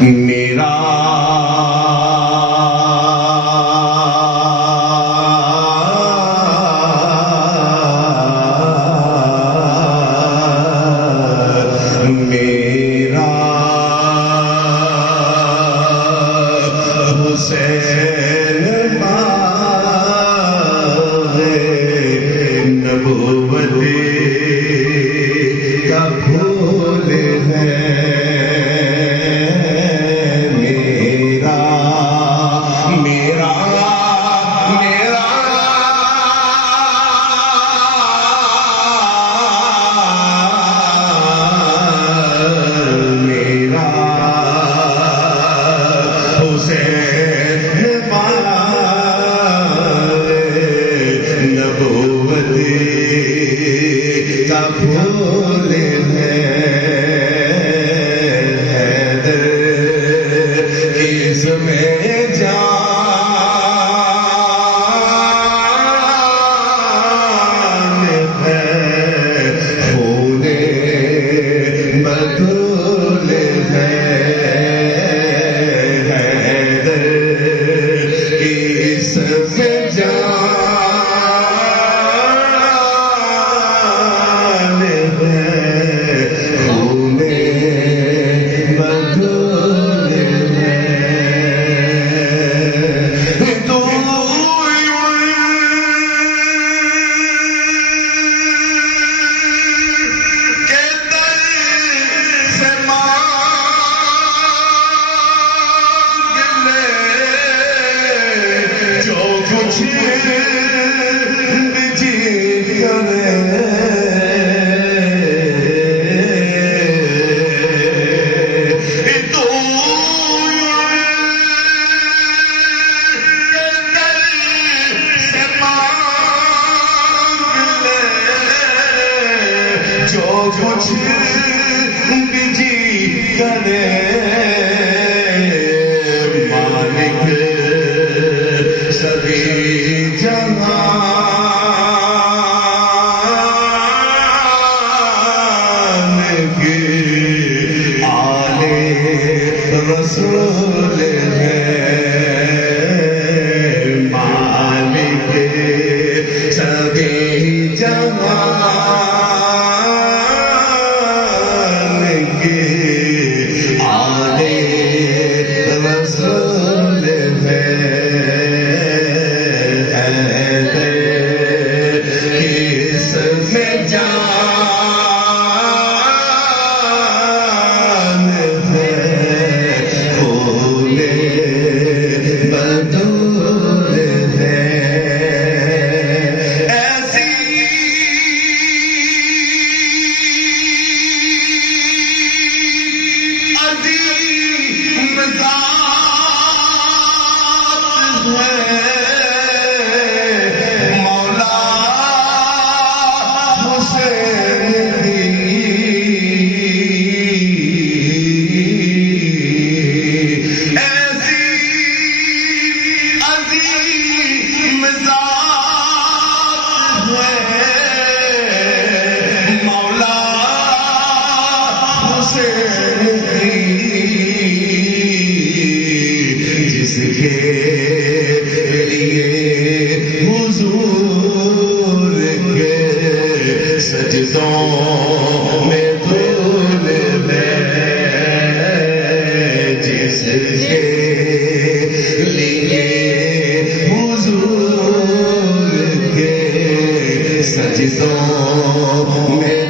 میرا حسین باغ نبوت کا پھول ہے میرا میرا میرا میرا حسین باغ نبوت کا پھول ہے اس میں جان ہے خون بطول ہے اس میں جان ہے خون بطول ہے تو کے در سے مانگ لے جو کچھ بھی جی کرے تو کے در سے مانگ لے جو کچھ بھی جی کرے مالک سبھی جہان کے آل رسول ہے مالک سبھی جہان کے آل رسول ہے اس میں جان ہے خون بطول ہے ایسی عظیم ذات ہے مولا حسین کی ایسی عظیم ذات ہے مولا حسین کی جس کے لیے حضور کے سجدوں میں دھول ہے جس کے لیے حضور کے سجدوں میں